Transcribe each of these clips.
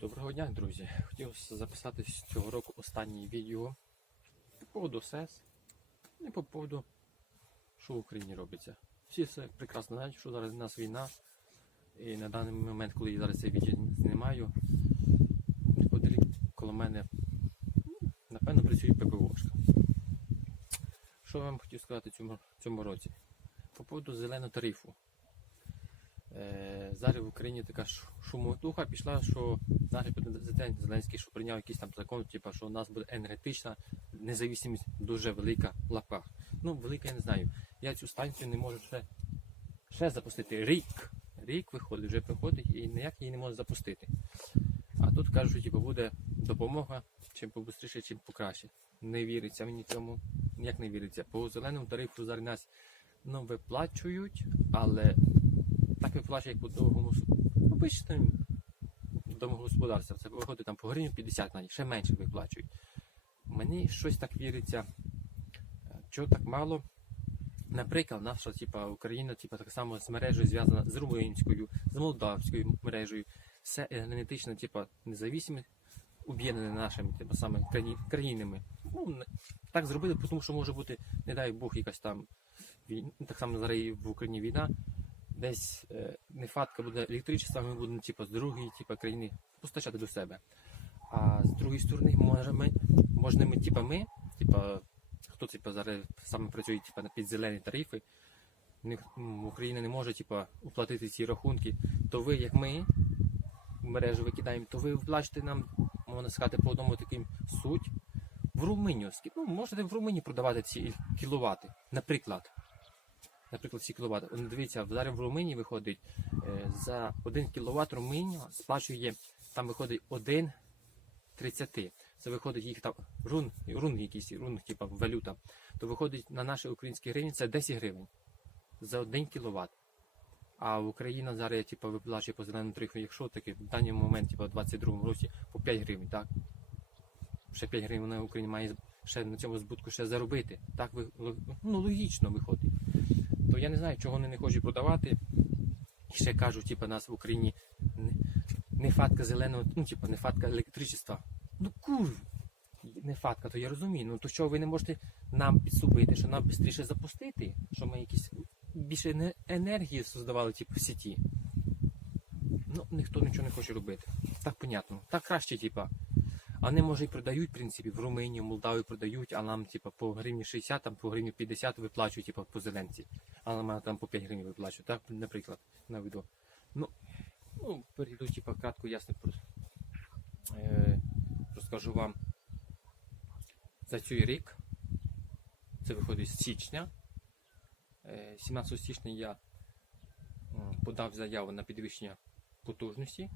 Доброго дня, друзі! Хотів записати з цього року останнє відео по поводу СЕС, не по поводу, що в Україні робиться. Всі все прекрасно знають, що зараз у нас війна. І на даний момент, коли я зараз це відео знімаю, неподалік коло мене, напевно, працює ППОшка. Що я вам хотів сказати цьому, цьому році? По поводу зеленого тарифу. Е, зараз в Україні така шумотуха пішла, що наш президент Зеленський що прийняв якийсь там закон, типу, що у нас буде енергетична незалежність дуже велика в лапках. Ну, велика я не знаю. Я цю станцію не можу ще, ще запустити. Рік. Рік виходить, вже приходить і ніяк її не можу запустити. А тут кажуть, що типу, буде допомога чим побыстріше, чим покраще. Не віриться мені цьому. Ніяк не віриться. По зеленому тарифу зараз нас ну, виплачують, але так виплачує, як по довгому обичному домогосподарстві. Це виходить там по гривню 50 навіть, ще менше виплачують. Мені щось так віриться, е, чого так мало. Наприклад, наша типа, Україна типа, так само з мережею зв'язана з румунською, з молдавською мережею. Все енергетично, типа, независиме, об'єднане нашими типа, саме краї- країнами. Ну, так зробили, тому що може бути, не дай Бог, якась там війна, так само зараз в Україні війна десь е, нехватка буде електричества, ми будемо типу, з другої типу, країни постачати до себе. А з другої сторони, може ми, можна ми, типу, ми, типу, хто типу, зараз саме працює типу, під зелені тарифи, Україна не може типу, уплатити ці рахунки, то ви, як ми, в мережу викидаємо, то ви вплачете нам, можна сказати, по одному таким суть. В Румунію, ну, можете в Румунії продавати ці кіловати, наприклад наприклад, ці кіловат. Дивіться, зараз в Румунії виходить е, за 1 кіловат Румунія сплачує, там виходить 1,30. Це виходить їх там рун, рун якийсь, рун, типа валюта. То виходить на наші українські гривні це 10 гривень за 1 кіловат. А Україна зараз типу, виплачує по зеленому тарифу, якщо таки в даний момент, типу, в 22 році, по 5 гривень, так? Ще 5 гривень на Україні має ще на цьому збутку ще заробити. Так ну, логічно виходить то я не знаю, чого вони не хочуть продавати. І ще кажуть, типу, нас в Україні не- нехватка зеленого, ну, типу, нехватка електричества. Ну кур, нехватка, то я розумію. Ну то що ви не можете нам підсупити, що нам швидше запустити, що ми якісь більше енергії создавали, типу, в сіті. Ну, ніхто нічого не хоче робити. Так понятно. Так краще, типа. Вони, може, і продають, в принципі, в Румунію, Молдавію продають, а нам, типа, по гривні 60, там, по гривні 50 виплачують, типа, по зеленці. А нам там по 5 гривень виплачують, так, наприклад, наведу. Ну, ну перейду, типа, кратко, ясно, е, розкажу вам за цей рік. Це виходить з січня. Е, 17 січня я подав заяву на підвищення потужності.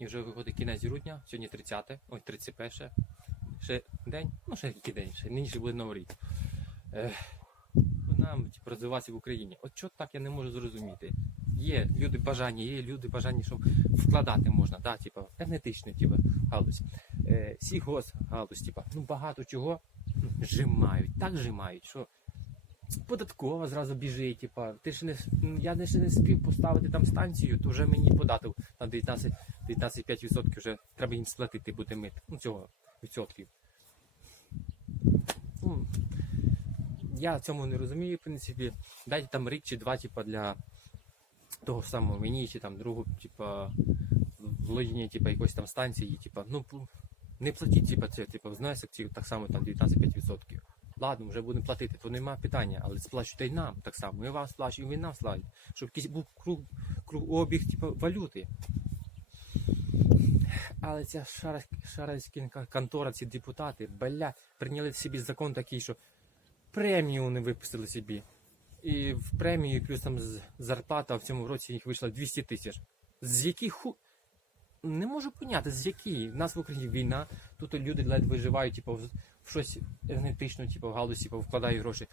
І вже виходить кінець грудня, сьогодні 30, ой, 31. Ще день, ну ще який день, ще нині ще буде новий рік. Е, нам типу, розвиватися в Україні. От що так я не можу зрозуміти. Є люди бажання, є люди бажання, щоб вкладати можна, да, типу, енергетичну типу, галузь. Е, сільгос галузь, типу, ну багато чого ну, жимають, так жимають, що податкова зразу біжить, типа, ти ж не я не ще не спів поставити там станцію, то вже мені податок на 19 19,5% вже треба їм сплатити буде мит. Ну цього відсотків. Ну, я цьому не розумію, в принципі. Дайте там рік чи два, типа, для того самого мені, чи там другу, типа, володіння, типа, якоїсь там станції, типа, ну не платіть, типа, це, внесок, ці так само там 19,5%. Ладно, вже будемо платити, то нема питання, але сплачуйте й нам так само. Ми вам сплачуємо, і ви нам сплачуєте. Щоб якийсь був круг, круг обіг, типу, валюти. Але ця шара, шараська контора, ці депутати, бля, прийняли собі закон такий, що премію вони випустили собі. І в премії плюс там зарплата в цьому році їх вийшла 200 тисяч. З яких ху... Не можу поняти, з якої. У нас в Україні війна, тут люди ледве виживають, типу, в в щось енергетичне, типу, в галузь, типу, вкладають гроші.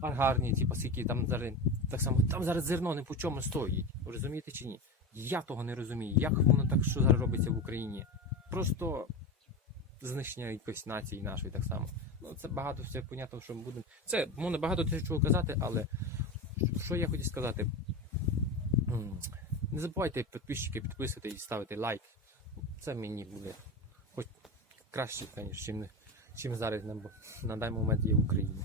В Аргарні, типу, скільки там зараз так само, там зараз зерно не по чому стоїть. Розумієте чи ні? Я того не розумію. Як воно так, що зараз робиться в Україні? Просто знищення якоїсь нації нашої так само. Ну, це багато все понятно, що ми будемо. Це можна багато чого казати, але що я хотів сказати? Не забувайте підписчики підписувати і ставити лайк. Це мені буде хоч краще, звісно, чим, чим зараз на даний момент є в Україні.